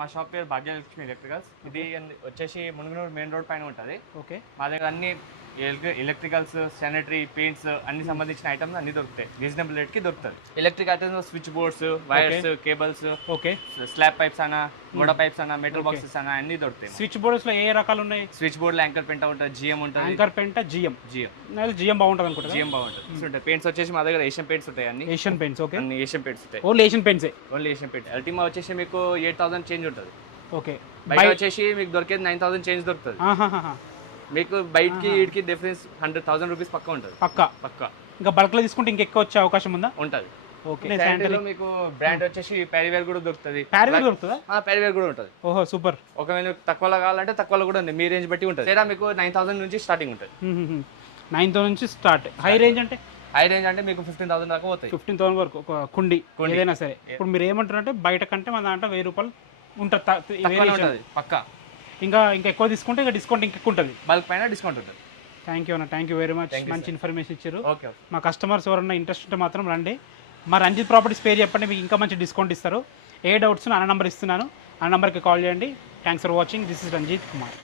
మా షాప్ పేరు భాగ్యలక్ష్మి ఎలక్ట్రికల్స్. ఇది వచ్చేసి మునుగనూరు మెయిన్ రోడ్ పైన ఉంటుంది. ఓకే. మా దగ్గర అన్ని ఎలక్ట్రికల్స్, శానిటరీ, పెయింట్స్ అన్ని సంబంధించిన ఐటమ్స్ అన్ని దొరుకుతాయి. రీజనబుల్ రేట్ కి దొరుకుతుంది. Electric items switch boards, wires, cables, okay, slab pipes అన్న, గోడ పైప్స్ అన్న, మెటల్ బాక్సెస్ అన్న అన్ని దొరుకుతాయి. స్విచ్ బోర్డ్స్ లో ఏ రకాలు ఉన్నాయి? స్విచ్ బోర్డ్ లో యాంకర్ పెంట ఉంటుంది, జిఎం ఉంటుంది. యాంకర్ పెంట జిఎం బాగుంటుంది అనుకుంటా. జిఎం బాగుంటుంది. పెయింట్స్ వచ్చేసి మా దగ్గర ఏషియన్ పెయింట్స్ ఉంటాయి. అన్ని ఏషియన్ పెయింట్స్. ఓకే, అన్ని ఏషియన్ పెయింట్స్ ఉంటాయి. Only Asian paints. Only Asian paint. Ultima వచ్చేసి మీకు 8000 చేంజ్ ఉంటుంది. ఓకే. బయట వచ్చేసి మీకు దొరికేది 9000 చేంజ్ దొరుకుతుంది. మీకు బయటికి వీటికి డిఫరెన్స్ 100,000 రూపీస్ పక్కా ఉంటుంది. పక్కా. ఇంకా బల్క్ లో తీసుకుంటే ఇంకెక్కువ వచ్చే అవకాశం ఉందా? ఉంటుంది. ఓకే. శానిటరీలో మీకు బ్రాండ్ వచ్చేసి ప్యారీవేర్ కూడా దొరుకుతుంది. ప్యారీవేర్ దొరుకుతుందా? ప్యారీవేర్ కూడా ఉంటుంది. ఓహో, సూపర్. ఒకవేళ తక్కువలో కావాలంటే తక్కువలో కూడా ఉంది. మీ రేంజ్ బట్టి ఉంటుంది. లేదా మీకు 9000 నుంచి స్టార్టింగ్ ఉంటుంది. 9,000 నుంచి స్టార్ట్. హై రేంజ్ అంటే? హై రేంజ్ అంటే మీకు 15,000 దాకా పోతాయి. 15,000 వరకు ఒక కుండి ఏదైనా సరే. ఇప్పుడు మీరు ఏమంటారు అంటే బయట కంటే మన దాంట్లో 1000 రూపాయలు ఉంటుంది పక్కా. ఇంకా ఎక్కువ తీసుకుంటే ఇంకా డిస్కౌంట్ ఇంకెక్కువ ఉంటుంది. బల్క్ పైన డిస్కౌంట్ ఉంటుంది. థ్యాంక్ యూ అన్న, థ్యాంక్ యూ వెరీ మచ్. మంచి ఇన్ఫర్మేషన్ ఇచ్చారు. ఓకే. మా కస్టమర్స్ ఎవరన్నా ఇంట్రెస్ట్ ఉంటే మాత్రం రండి. మా రంజిత్ ప్రాపర్టీస్ పేరు చెప్పండి, మీకు ఇంకా మంచి డిస్కౌంట్ ఇస్తారు. ఏ డౌట్స్ అన్న నెంబర్ ఇస్తున్నాను, ఆ నెంబర్కి కాల్ చేయండి. Thanks for watching. This is Ranjith Kumar.